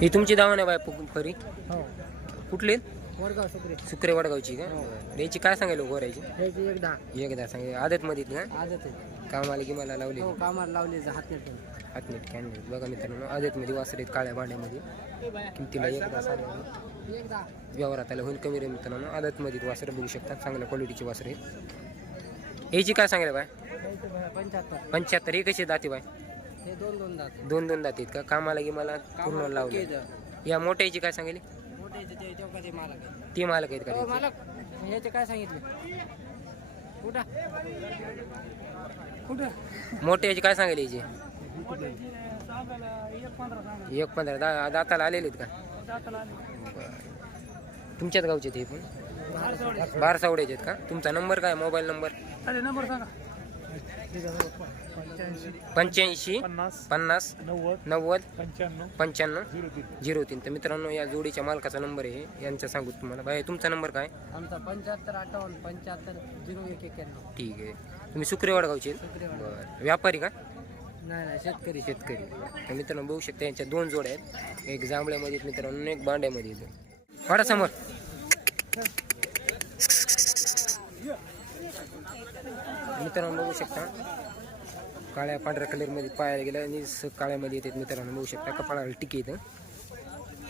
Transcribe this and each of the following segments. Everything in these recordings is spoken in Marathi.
ही तुमची दावा नाही बाय फरी हो कुठले वडगाव सुक्रे वडगावची का याची काय सांगायला गोरायची ह्याची एकदा एकदा सांगे आदत मध्ये का आजच आहे कामाला की मला लावली हो कामाला लावले हात नाही हात नीट कॅन्डल बघा मित्रांनो आदत मध्ये वासरे आहेत काळ्या भांड्यामध्ये किमतीला एकदा सांगा एकदा व्यवहारात आला होईल कमी रे मित्रांनो आदत मध्ये वासरे बघू शकतात चांगल्या क्वालिटीची वासरे आहेत याची काय सांगायला बाय 75 75 हे कशी दाती बाय हे दोन दात दोन दाती आहेत का कामाला की मला पूर्ण लावले या मोठ्याची काय सांगितली मोठे ते चौकाचे मालक आहे. ती मालक आहेत हो का मालक याचे काय सांगितले कुठं कुठं मोठ्याची काय सांगायला याची एक 15 दाताला आलेले आहेत का तुमच्याच गावचे ते पण बारसावड्याचे आहेत का तुमचा नंबर काय मोबाईल नंबर अरे नंबर सांगा 85 50 90 95 95 03 तर मित्रांनो या जोडीच्या मालकाचा नंबर आहे यांचा सांगू तुम्हाला बाय तुमचा नंबर काय आमचा 75 58 75 0191 ठीक आहे तुम्ही सुक्रेवाड गावचे बरं व्यापारी का नाही शेतकरी शेतकरी तर मित्रांनो बघू शकता यांच्या दोन जोड्या आहेत एक जांभळ्यामध्ये आहेत मित्रांनो एक बांड्यामध्ये आहेत वाडा समोर मित्रांनो बघू शकता काळ्या पांढऱ्या कलरमध्ये पायाला गेल्या आणि काळ्यामध्ये येतात मित्रांनो बघू शकता कपाळाला टिकी येतं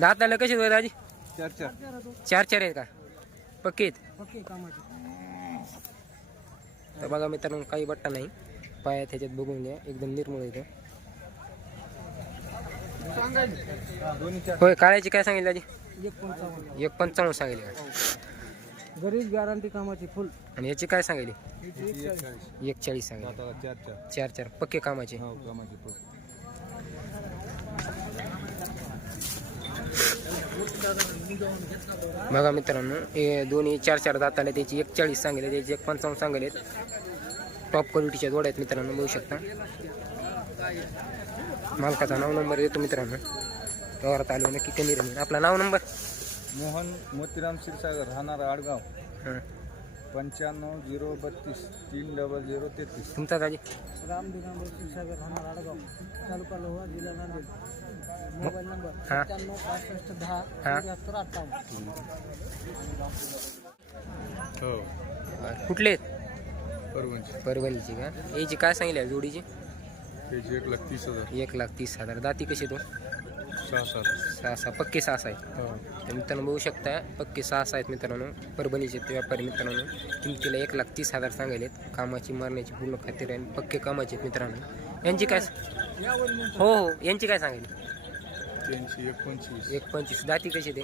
दाताला कसे होत आजी 4 आहेत का पक्के आहेत ओके कामाचे तर बघा मित्रांनो काही बट्टा नाही पायात ह्याच्यात बघून घ्या एकदम निर्मळ येतं होय काळ्याची काय सांगितलं आजी 155 सांगितले का गरीब गॅरंटी कामाची फुल आणि याची काय सांगितली 41 सांगितले 4 पक्के कामाचे बघा मित्रांनो हे दोन्ही 4 दाताले त्याची 41 सांगितले त्याची 155 सांगितले टॉप क्वालिटीच्या जोड्या आहेत मित्रांनो बघू शकता मालकाचा नाव नंबर देतो मित्रांनो व्यवहारात आलो नक्की कमी राहील आपला नाव नंबर मोहन मोतीराम क्षीरसागर राहणार आडगाव 95 032 30033 तुमचा दाजी राम दिगंबर क्षीरसागर राहणार आडगाव तालुका लोहा जिल्हा नांदेड मोबाईल नंबर हा. 95 65 हा. 10 78 हो कुठले आहेत परभणीची का याची काय सांगितली जोडीची त्याची 1,30,000 1,30,000 दाती कशी तो 6 पक्के 6 आहेत तर मित्रांनो बघू शकता पक्के 6 आहेत मित्रांनो परभणीचे ते व्यापारी मित्रांनो किमतीला 1,30,000 सांगायलेत कामाची मारण्याची पूर्ण खात्री आहे पक्के कामाचे आहेत मित्रांनो यांची काय हो यांची काय सांगितली 1,25 दाती कशी ते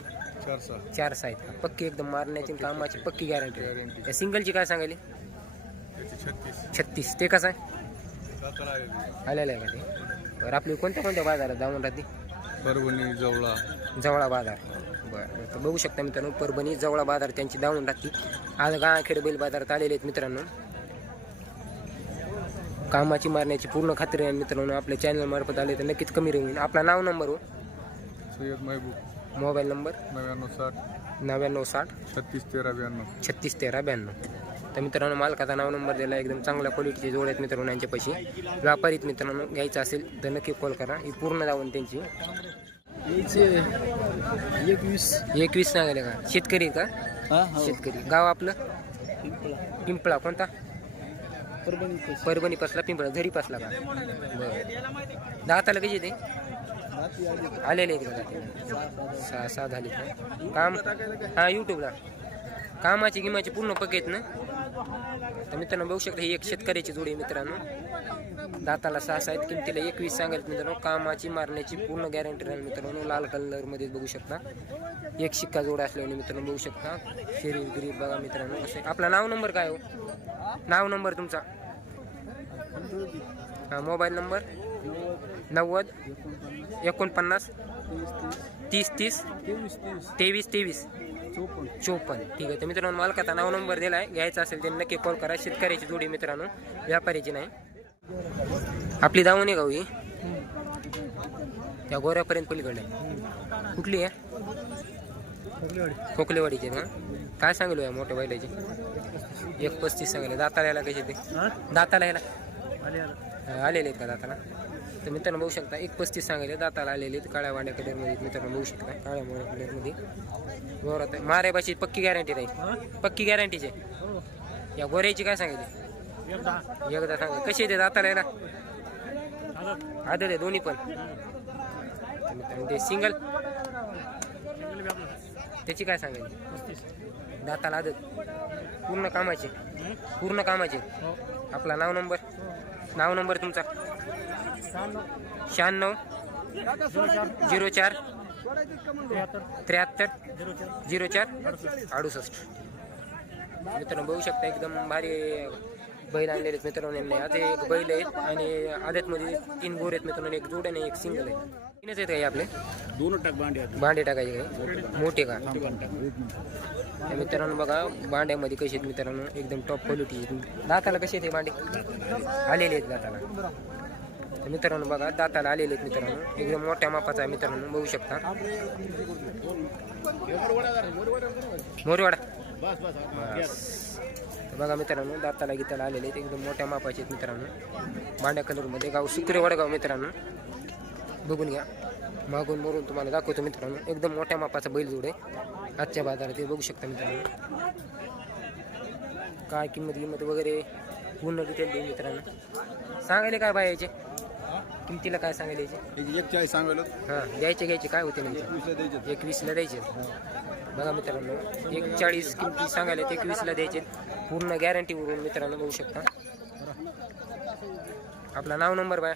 4 आहेत का पक्की एकदम मारण्याची कामाची पक्की गॅरंटी त्या सिंगलची काय सांगायली 36 ते कसं आहे आलेलं आहे का ते बरं आपली कोणत्या बाजारात जाऊन राहते परभणी जवळा बाजार बरं तर बघू शकता मित्रांनो परभणी जवळा बाजार त्यांची दावून राहते आज गावाखेड बैल बाजारात आलेले आहेत मित्रांनो कामाची मारण्याची पूर्ण खात्री आहे मित्रांनो आपल्या चॅनल मार्फत आले तर नक्कीच कमी राहील आपला नाव नंबर हो सय्यद महबूब मोबाईल नंबर 9960 9960 36 13 92 तर मित्रांनो मालकाचा नाव नंबर दिला एकदम चांगल्या क्वालिटीचे जोड आहेत मित्रांनो यांच्या पैसे व्यापारीत मित्रांनो घ्यायचं असेल तर नक्की कॉल करा ही पूर्ण दावून त्यांची 21 सांगायला का शेतकरी का शेतकरी गाव आपलं पिंपळा कोणता परभणी पासला पिंपळा झरी पासला का बरं दाताला कशी ते आलेले आहेत का 6 झाले का काम हा यूट्यूबला कामाची गिमाची पूर्ण पकेत ना तर मित्रांनो बघू शकता ही एक शेतकऱ्याची जोडी मित्रांनो दाताला 6 आहेत किमतीला 21 सांगायला मित्रांनो कामाची मारण्याची पूर्ण गॅरंटी राहील मित्रांनो लाल कलरमध्ये बघू शकता एक शिक्का जोड असल्याने मित्रांनो बघू शकता शरीर गरीब बघा मित्रांनो कसं आपला नाव नंबर काय हो नाव नंबर तुमचा हा मोबाईल नंबर 90 49 30 30 23 54 ठीक आहे तर मित्रांनो मालकाचा नाव नंबर दिला आहे घ्यायचा असेल तर नक्की कॉल करा शेतकऱ्याची जोडी मित्रांनो व्यापाऱ्याची नाही आपली दावणी गाव ही त्या गोऱ्यापर्यंत पलीकडे कुठली आहे खोकलेवाडीची ना काय सांगलो या मोठ्या बैलाची 1,35 सांगले दाताला यायला कशी ते दाताला यायला आलेले आहेत का दाताला तर मित्रांनो बघू शकता 1.35 सांगायले, दाताला आलेले काळ्या वाड्या कलरमध्ये मित्रांनो बघू शकता, काळ्या वाड्या कलरमध्ये गोरात आहे. मारे भाषेत पक्की गॅरंटी राहील, पक्की गॅरंटीचे. या गोऱ्याची काय सांगितली? एकदा सांगा. कशी येते दाताला याला? आदत आहे दोन्ही पण. तर मित्रांनो ते सिंगल त्याची काय सांगायची? दाताला आदत, पूर्ण कामाचे, पूर्ण कामाचे. आपला नाव नंबर तुमचा? 96 04 73 04 68. मित्रांनो बघू शकता एकदम भारी बैल आणलेले आहेत मित्रांनो. आज एक बैल आहे आणि आदतमध्ये 3 गोरे आहेत मित्रांनो, एक जोड आणि एक सिंगल आहे. 3च आहेत काही आपले? 2 टाक भांडे टाकायचे काही मोठे का? मित्रांनो बघा भांड्यामध्ये कसे आहेत मित्रांनो, एकदम टॉप क्वालिटी. दाताला कसे आहेत भांडे? आलेले आहेत दाताला. तर मित्रांनो बघा दाताला आलेले आहेत मित्रांनो, एकदम मोठ्या मापाचा आहे मित्रांनो बघू शकता. मोरवाडा बघा मित्रांनो, दाताला गीताला आलेले आहेत, एकदम मोठ्या मापाचे आहेत मित्रांनो. भांड्या कलरमध्ये, गाव सुक्रे वडगाव मित्रांनो. बघून घ्या, मागून मोरून तुम्हाला दाखवतो मित्रांनो. एकदम मोठ्या मापाचा बैल जोड आहे आजच्या बाजारात, ते बघू शकता मित्रांनो. काय किंमत वगैरे पूर्ण डिटेल देईल मित्रांनो. सांगायले काय बाय याचे किमतीला? काय सांगायला याचे? 41 सांगायला. हां घ्यायचे काय होते म्हणजे? 21ला द्यायचे. बघा मित्रांनो 41 किमती सांगायला, 21ला द्यायचे पूर्ण गॅरंटीवरून मित्रांनो बघू शकता. आपला नाव नंबर बाय?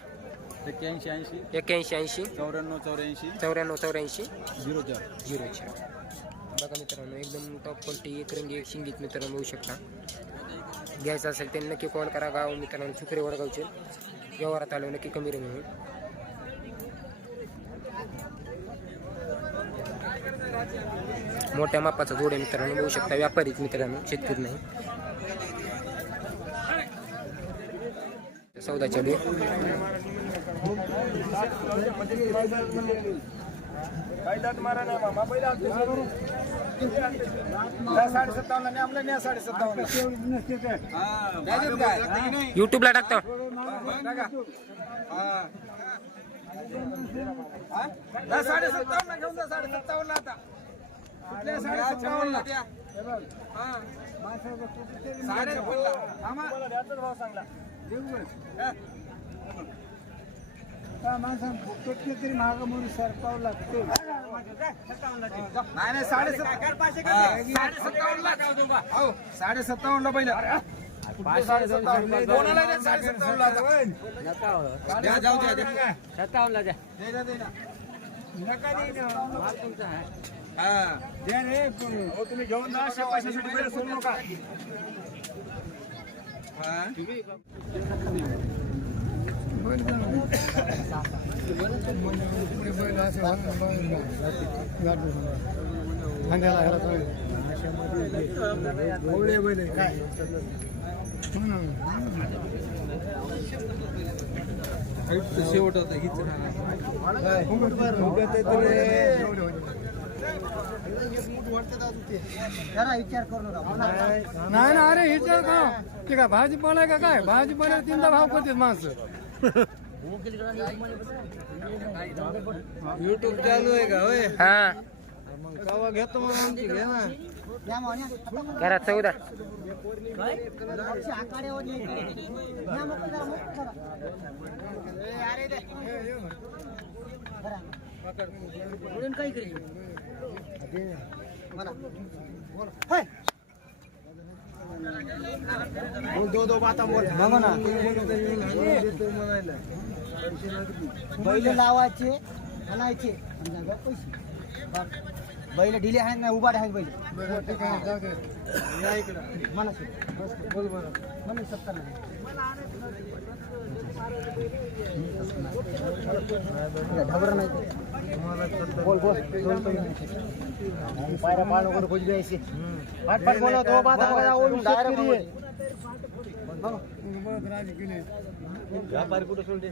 81 81 80 94 84 04. बघा मित्रांनो एकदम टॉप क्वालिटी, एक रंगी एक शिंगीत मित्रांनो बघू शकता. घ्यायचं असेल त्यांनी नक्की कॉल करा. गाव मित्रांनो चुकरे वडगावचे, व्यवहारात आलो नक्की कमी रंग. मोठ्या मापाचा जोड आहे मित्रांनो बघू शकता. व्यापारीच मित्रांनो, शेतकरी नाही. सौदा चालू आहे. युट्यूबला टाकतो. तरी महाग म्हणून सरकावं लागते. नाही 57 ला पहिला. 57 ला द्या. तुम्ही घेऊन जा पैशासाठी सोडू नका. शेवट होता हीच विचार करू नका. नाही ना, अरे विचार का ते काय भाजीपाला आहे का काय? भाजीपाला 3दा भाव करतात माणसं. युट्यूब चालू आहे का? होय हा कवा घेतो मग आमची घे ना. करा 14. काय करेल दो बाता बोल बघा ना. बैल लावायचे आणायचे पैसे. बैल ढिले आहेत ना, उभा आहेत बैल. म्हणून 70 घबरा नाही. बोल बोल. पायऱ्या पाळ वगैरे खोज द्यायचे. पाठ बोला तो बाता ओढून डायरेक्ट. व्यापारी कुठे सोडले?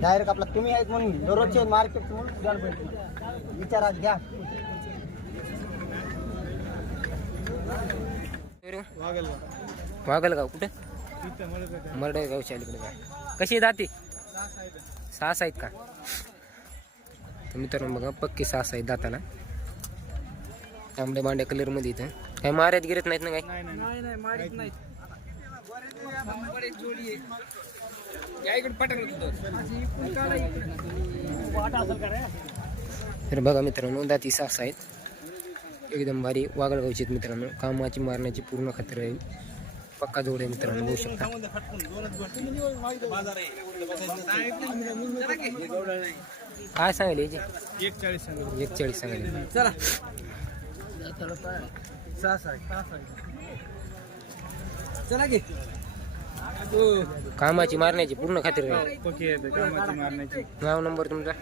डायरेक्ट आपला तुम्ही आहेत म्हणून दररोजचे मार्केट म्हणून विचारात घ्या. वागलगाव कुठं मरडगावच्या अलीकडे काय कशी दाती 6 आहेत का तर मित्रांनो बघा पक्की 6 आहेत दाताला तांबड्या बांड्या कलरमध्ये इथं काय माऱ्यात गिरत नाहीत ना काय नाही मारित नाही तर बघा मित्रांनो दाती 6 आहेत एकदम भारी वागळगावचे आहेत मित्रांनो कामाची मारण्याची पूर्ण खात्री राहील पक्का जोड आहे मित्रांनो बघू शकता काय सांगायला याची 41 सांगायला चला चला की कामाची मारण्याची पूर्ण खात्री राहील पक्की येते कामाची मारण्याची. नाव नंबर तुमचा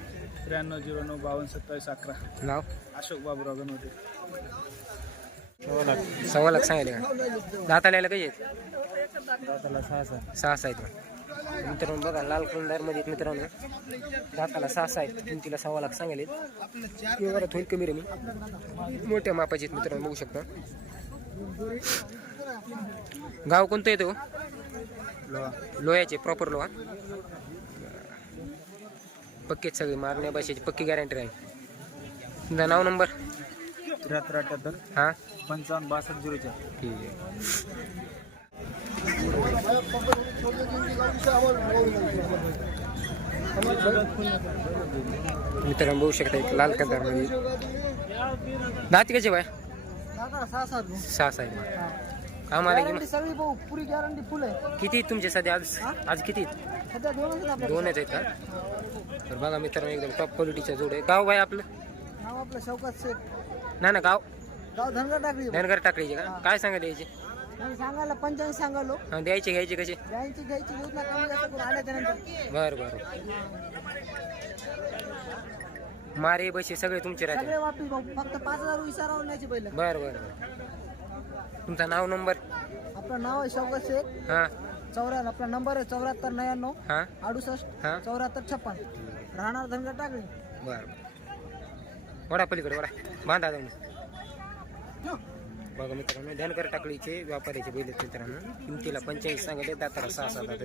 9309522711. नाव अशोक बाबूराव गणवते. 1.25 लाख सांगायले का दाताला यायला कधी आहेत दाताला 6 आहेत का मित्रांनो बघा लाल मध्ये मित्रांनो दाताला 6 आहेत किमतीला 1.25 लाख सांगायले व्यवहारात होईल कमी रे मी मोठ्या मापाचे आहेत मित्रांनो बघू शकता गाव कोणतं येतो लोह्याचे प्रॉपर लोहा पक्केच सगळे मारण्या भाषेची पक्की गॅरंटी राहील तुमचा नाव नंबर 7378 हां 556204. ठीक आहे मित्रांनो बघू शकता एक लाल कलर मध्ये दाती कसे बाय दादा 6 आहे आम्हाला गॅरंटी सगळी भाऊ पुरी गॅरंटी फुल आहे किती तुमचे सध्या आज किती सध्या 2 आहेत आपल्या 2च आहेत का तर बघा मित्रांनो एकदम टॉप क्वालिटीचा जोड आहे गाव बाय आपलं नाव आपलं शौकत शेख ना गाव धनगर टाकली धनगर टाकळीचे का काय सांगायला यायचे आणि सांगायला 85 सांगालो द्यायचे घ्यायचे कसे घ्यायची घेऊ ना कमी जास्त करून आल्याच्या नंतर बरं मारे बसे सगळे तुमचे राहते सगळे वापस भाऊ फक्त 5000 विचारावं न्यायचे पहिले बरं तुमचा नाव नंबर आपलं नाव आहे शौकत शेख हां 94 आपला नंबर आहे 7499 हां 68 हां 7456 राहणार धनगर टाकली बरं वडा पलीकडे वडा बांधा जाऊन बघा मित्रांनो धनगर टाकळीचे व्यापाऱ्याचे बैल आहेत मित्रांनो किमतीला 85 सांगितले दाताला 6 दात